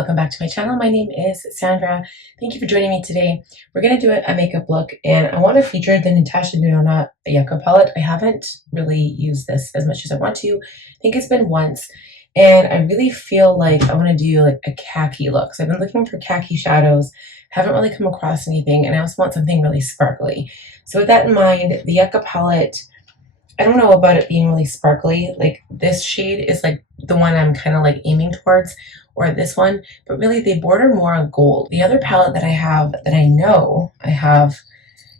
welcome back to my channel. My name is Sandra. Thank you for joining me today. We're going to do a makeup look, and I want to feature the Natasha Denona Yucca palette. I haven't really used this as much as I want to. I think it's been once, and I really feel like I want to do like a khaki look. So I've been looking for khaki shadows, haven't really come across anything, and I also want something really sparkly. So with that in mind, the Yucca palette, I don't know about it being really sparkly. Like this shade is like the one I'm kind of like aiming towards, or this one, but really they border more on gold. The other palette that I have that I know I have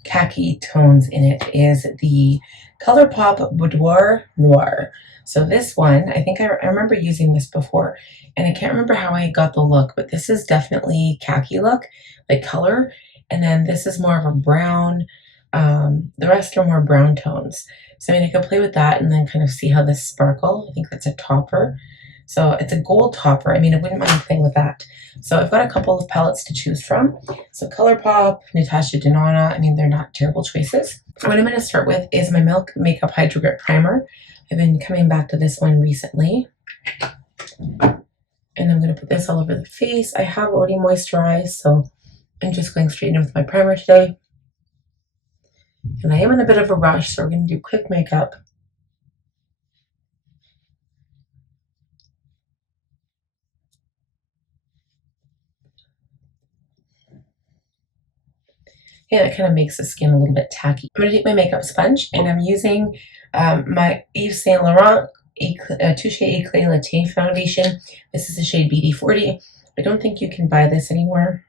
khaki tones in it is the Colourpop Boudoir Noir. So this one, I think I remember using this before, and I can't remember how I got the look, but this is definitely khaki look, like color, and then this is more of a brown. The rest are more brown tones. So I mean, I could play with that and then kind of see how this sparkle. I think that's a topper. So it's a gold topper. I mean, I wouldn't mind playing with that. So I've got a couple of palettes to choose from. So Colourpop, Natasha Denona, I mean, they're not terrible choices. What I'm going to start with is my Milk Makeup Hydrogrip Primer. I've been coming back to this one recently. And I'm going to put this all over the face. I have already moisturized, so I'm just going straight in with my primer today. And I am in a bit of a rush, so we're going to do quick makeup. Yeah, that kind of makes the skin a little bit tacky. I'm going to take my makeup sponge, and I'm using my Yves Saint Laurent Touche Eclait Latte Foundation. This is the shade BD40. I don't think you can buy this anymore,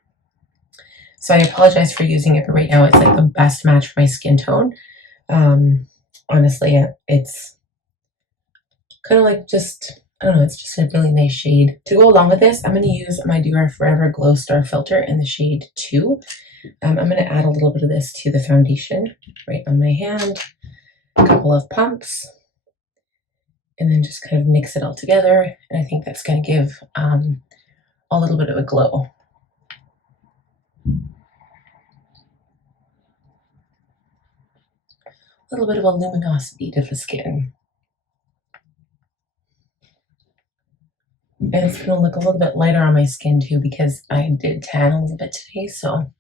so I apologize for using it, but right now it's like the best match for my skin tone. Honestly, it's kind of like just, I don't know, it's just a really nice shade. To go along with this, I'm going to use my Dior Forever Glow Star Filter in the shade 2. I'm going to add a little bit of this to the foundation right on my hand, a couple of pumps, and then just kind of mix it all together. And I think that's going to give a little bit of a glow. A little bit of a luminosity to the skin. And it's going to look a little bit lighter on my skin too, because I did tan a little bit today, so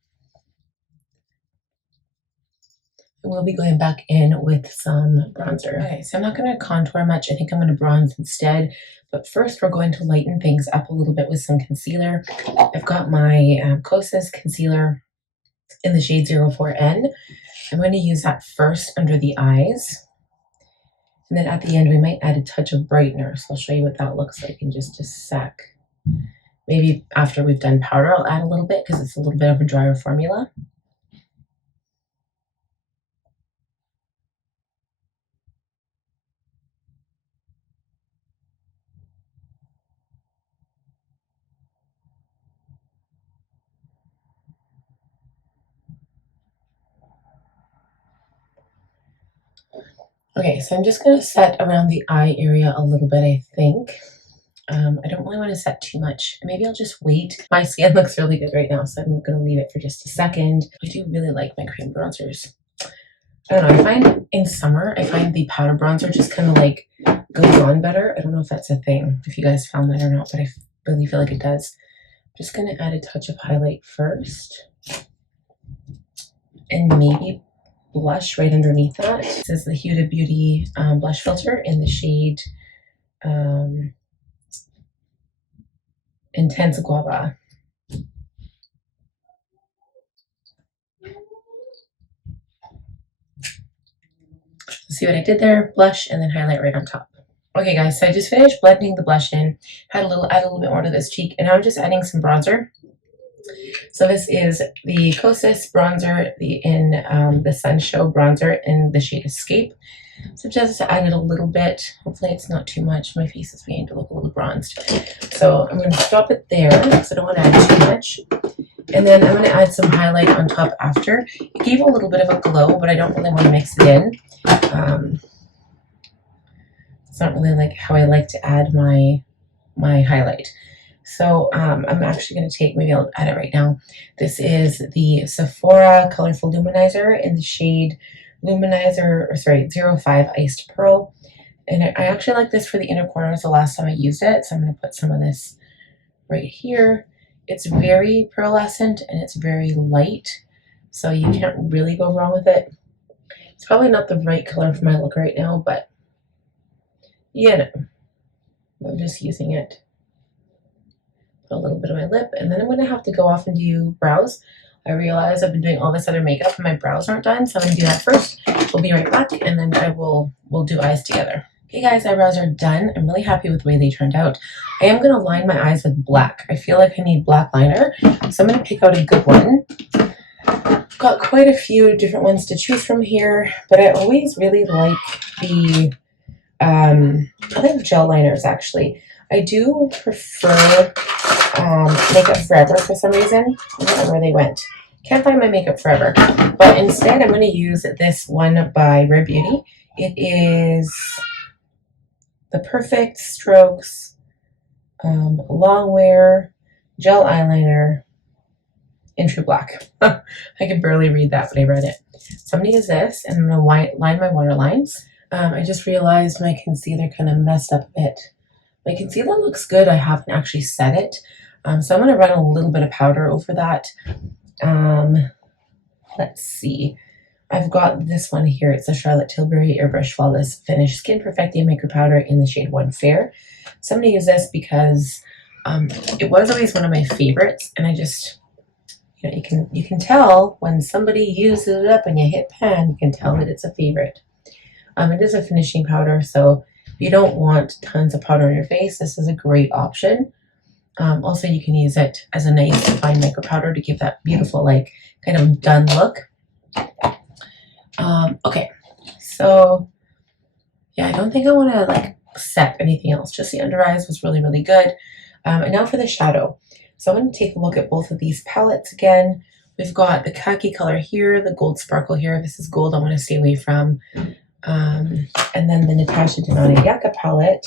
we'll be going back in with some bronzer. Okay, so I'm not going to contour much. I think I'm going to bronze instead. But first, we're going to lighten things up a little bit with some concealer. I've got my Kosas concealer in the shade 04N. I'm going to use that first under the eyes. And then at the end, we might add a touch of brightener. So I'll show you what that looks like in just a sec. Maybe after we've done powder, I'll add a little bit because it's a little bit of a drier formula. Okay, so I'm just going to set around the eye area a little bit, I think. I don't really want to set too much. Maybe I'll just wait. My skin looks really good right now, so I'm going to leave it for just a second. I do really like my cream bronzers. I don't know, I find in summer, I find the powder bronzer just kind of like goes on better. I don't know if that's a thing, if you guys found that or not, but I really feel like it does. I'm just going to add a touch of highlight first. And maybe blush right underneath that. This is the Huda Beauty blush filter in the shade Intense Guava. See what I did there? Blush and then highlight right on top. Okay guys, so I just finished blending the blush in, add a little bit more to this cheek, and now I'm just adding some bronzer. So this is the Kosas bronzer in the Sun Show bronzer in the shade Escape. So just added a little bit. Hopefully it's not too much. My face is beginning to look a little bronzed. So I'm going to stop it there because I don't want to add too much. And then I'm going to add some highlight on top after. It gave a little bit of a glow, but I don't really want to mix it in. It's not really like how I like to add my highlight. So I'm actually going to take, maybe I'll add it right now. This is the Sephora Colourful Luminizer in the shade Luminizer, or sorry, 05 Iced Pearl. And I actually like this for the inner corners the last time I used it. So I'm going to put some of this right here. It's very pearlescent and it's very light, so you can't really go wrong with it. It's probably not the right color for my look right now, but you know, I'm just using it. Put a little bit on my lip, and then I'm gonna have to go off and do brows. I realize I've been doing all this other makeup and my brows aren't done, so I'm gonna do that first. We'll be right back, and then we'll do eyes together. Okay guys, eyebrows are done. I'm really happy with the way they turned out. I am gonna line my eyes with black. I feel like I need black liner, so I'm gonna pick out a good one. Got quite a few different ones to choose from here, but I always really like the I like gel liners actually. I do prefer Makeup Forever for some reason. I don't know where they went. Can't find my Makeup Forever, but instead I'm going to use this one by Rare Beauty. It is the Perfect Strokes Long Wear Gel Eyeliner in True Black. I could barely read that, but I read it. So I'm going to use this, and I'm going to line my waterlines. I just realized my concealer kind of messed up a bit. My concealer looks good. I haven't actually set it. So I'm going to run a little bit of powder over that. Let's see. I've got this one here. It's a Charlotte Tilbury Airbrush Flawless Finish Skin Perfecting Micropowder in the shade 1 Fair. So I'm going to use this because it was always one of my favorites, and I just, you know, you can tell when somebody uses it up and you hit pan, you can tell that it's a favorite. It is a finishing powder, so if you don't want tons of powder on your face, this is a great option. Also, you can use it as a nice fine micro powder to give that beautiful, like, kind of done look. Okay, so yeah, I don't think I want to like set anything else. Just the under eyes was really, really good. And now for the shadow. So I'm going to take a look at both of these palettes again. We've got the khaki color here, the gold sparkle here. This is gold I want to stay away from. And then the Natasha Denona Yucca palette.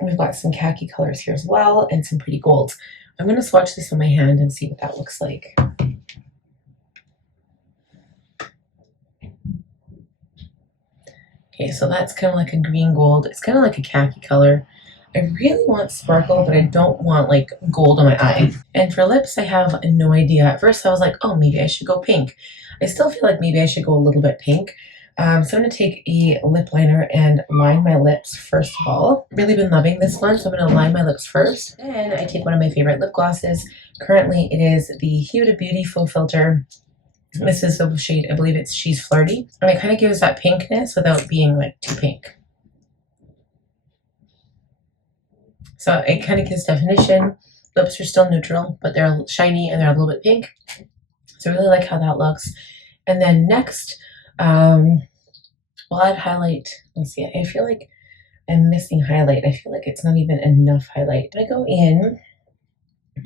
We've got some khaki colors here as well and some pretty golds. I'm going to swatch this on my hand and see what that looks like. Okay, so that's kind of like a green gold. It's kind of like a khaki color. I really want sparkle, but I don't want like gold on my eye. And for lips, I have no idea. At first I was like, oh, maybe I should go pink. I still feel like maybe I should go a little bit pink. So I'm going to take a lip liner and line my lips first of all. I've really been loving this one, so I'm going to line my lips first. Then I take one of my favorite lip glosses. Currently it is the Huda Beauty Faux Filter. This is the shade, I believe it's She's Flirty. And it kind of gives that pinkness without being like too pink. So it kind of gives definition. Lips are still neutral, but they're shiny and they're a little bit pink. So I really like how that looks. And then next, we'll add highlight. Let's see, I feel like I'm missing highlight. I feel like it's not even enough highlight. I'm gonna go in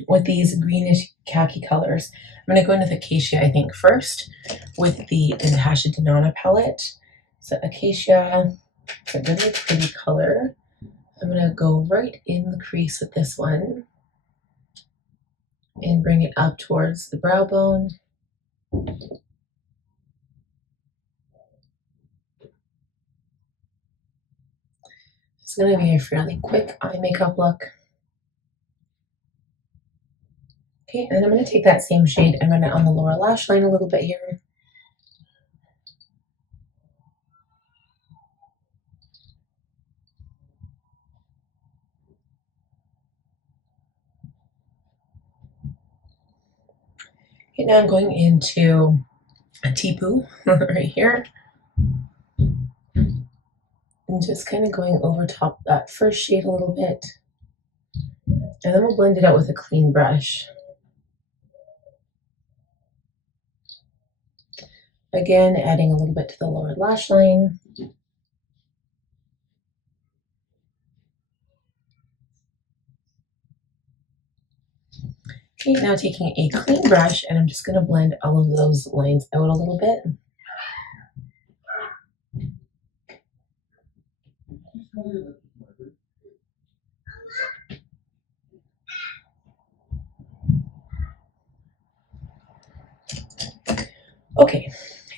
with these greenish khaki colors. I'm gonna go in with Acacia, I think, first with the Natasha Denona palette. So Acacia, it's a really pretty color. I'm gonna go right in the crease with this one and bring it up towards the brow bone. It's going to be a fairly quick eye makeup look. Okay, and I'm going to take that same shade and run it on the lower lash line a little bit here. Okay, now I'm going into a Tipu right here. And just kind of going over top that first shade a little bit. And then we'll blend it out with a clean brush. Again, adding a little bit to the lower lash line. Okay, now taking a clean brush, and I'm just going to blend all of those lines out a little bit. Okay,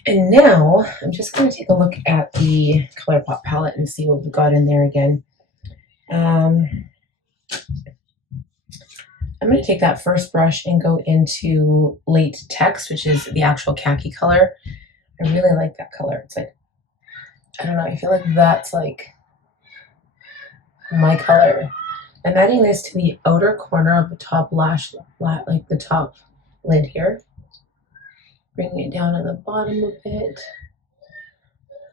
and now I'm just going to take a look at the ColourPop palette and see what we've got in there again. I'm going to take that first brush and go into Late Text, which is the actual khaki color. I really like that color. It's like, I don't know, I feel like that's like my color. I'm adding this to the outer corner of the top lash, like the top lid here. Bringing it down on the bottom a bit,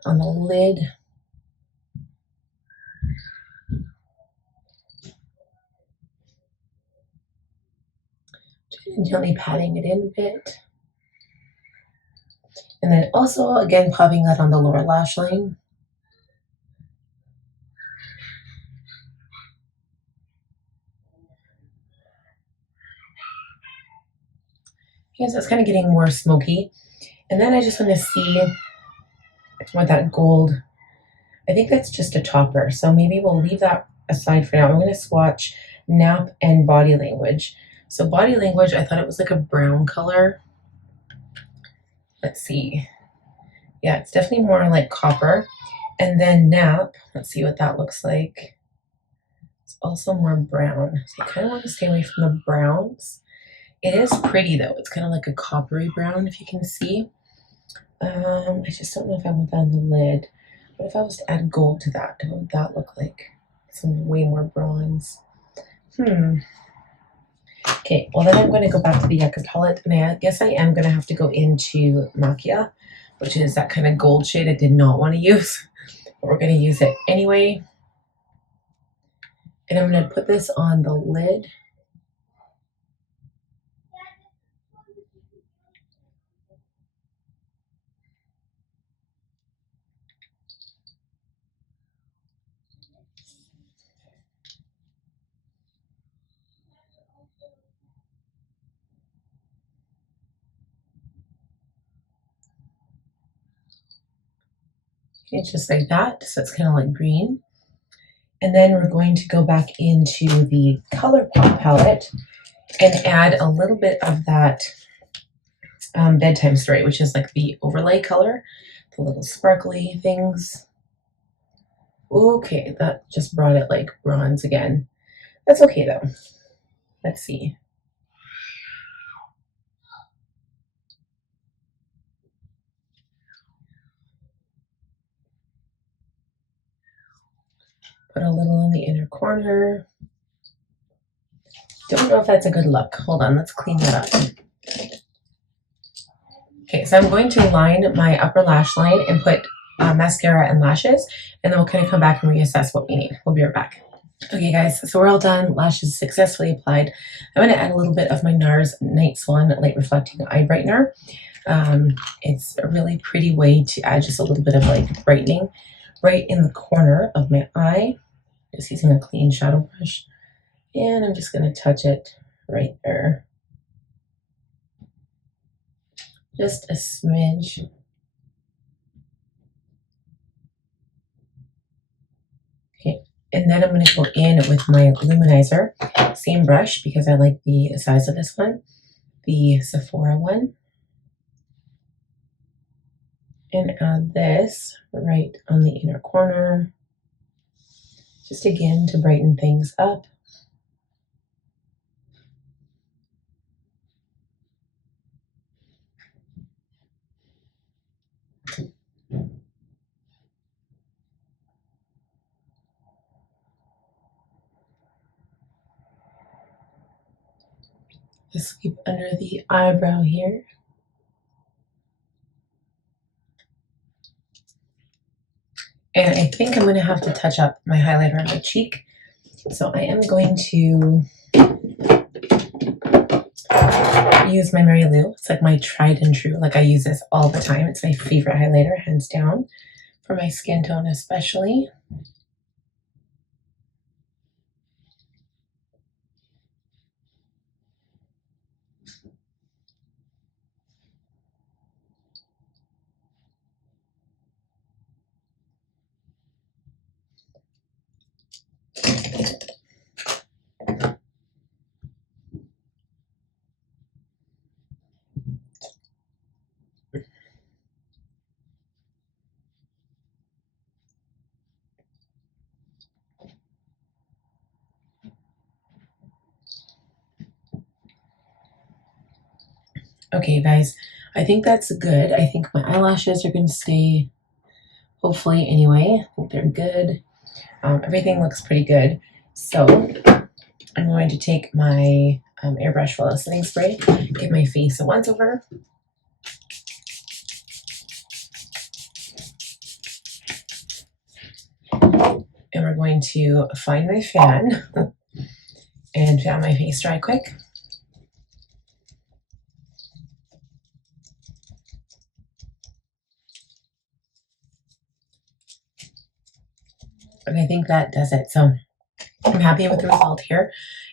on the lid. Just gently patting it in a bit. And then also, again, popping that on the lower lash line. Okay, so it's kind of getting more smoky. And then I just want to see what that gold, I think that's just a topper. So maybe we'll leave that aside for now. I'm going to swatch Nap and Body Language. So Body Language, I thought it was like a brown color. Let's see. Yeah, it's definitely more like copper. And then Nap, let's see what that looks like. It's also more brown. So I kind of want to stay away from the browns. It is pretty though. It's kind of like a coppery brown, if you can see. I just don't know if I want that on the lid. What if I was to add gold to that? What would that look like? Some way more bronze. Okay, well then I'm going to go back to the Yucca palette, and I guess I am going to have to go into Macchia, which is that kind of gold shade I did not want to use, but we're going to use it anyway. And I'm going to put this on the lid. It's just like that, so it's kind of like green. And then we're going to go back into the Colourpop palette and add a little bit of that Bedtime Story, which is like the overlay color, the little sparkly things. Okay, that just brought it like bronze again. That's okay though. Let's see. Put a little on the inner corner. Don't know if that's a good look. Hold on, let's clean that up. Okay, so I'm going to line my upper lash line and put mascara and lashes, and then we'll kind of come back and reassess what we need. We'll be right back. Okay guys, so we're all done. Lashes successfully applied. I'm going to add a little bit of my Nars Night Swan Light Reflecting Eye Brightener. It's a really pretty way to add just a little bit of like brightening right in the corner of my eye. Just using a clean shadow brush. And I'm just going to touch it right there. Just a smidge. Okay, and then I'm going to go in with my Luminizer. Same brush because I like the size of this one. The Sephora one. And add this right on the inner corner. Just again to brighten things up. Just sweep under the eyebrow here. And I think I'm going to have to touch up my highlighter on my cheek. So I am going to use my Mary Lou. It's like my tried and true. Like I use this all the time. It's my favorite highlighter, hands down, for my skin tone especially. Okay, guys, I think that's good. I think my eyelashes are going to stay, hopefully, anyway. I think they're good. Everything looks pretty good. So I'm going to take my Airbrush Full Setting Spray, give my face a once over. And we're going to find my fan and fan my face dry quick. And I think that does it. So I'm happy with the result here.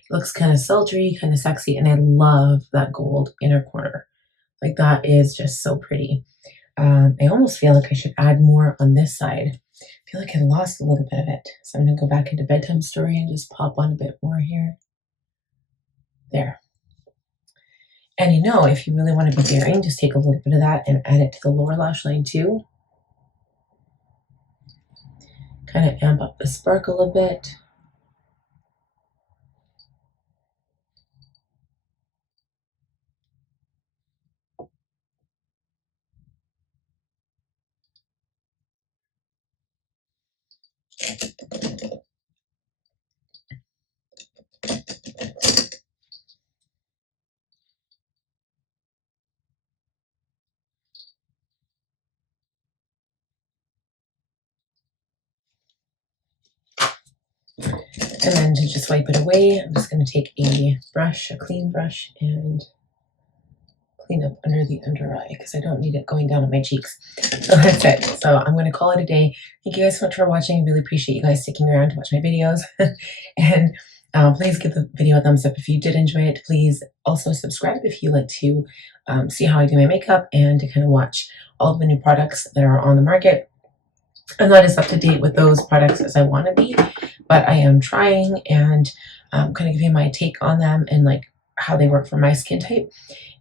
It looks kind of sultry, kind of sexy, and I love that gold inner corner. Like, that is just so pretty. I almost feel like I should add more on this side. I feel like I lost a little bit of it. So I'm going to go back into Bedtime Story and just pop on a bit more here. There. And you know, if you really want to be daring, just take a little bit of that and add it to the lower lash line too. Kind of amp up the sparkle a bit. And then to just wipe it away, I'm just going to take a brush, a clean brush, and clean up under the under eye because I don't need it going down on my cheeks. So that's it. So I'm going to call it a day. Thank you guys so much for watching. I really appreciate you guys sticking around to watch my videos. And please give the video a thumbs up if you did enjoy it. Please also subscribe if you like to see how I do my makeup and to kind of watch all of the new products that are on the market. I'm not as up to date with those products as I want to be, but I am trying and kind of giving my take on them and like how they work for my skin type.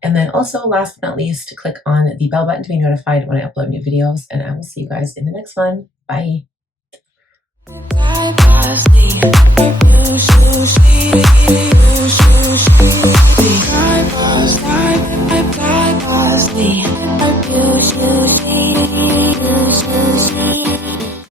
And then also, last but not least, click on the bell button to be notified when I upload new videos. And I will see you guys in the next one. Bye. You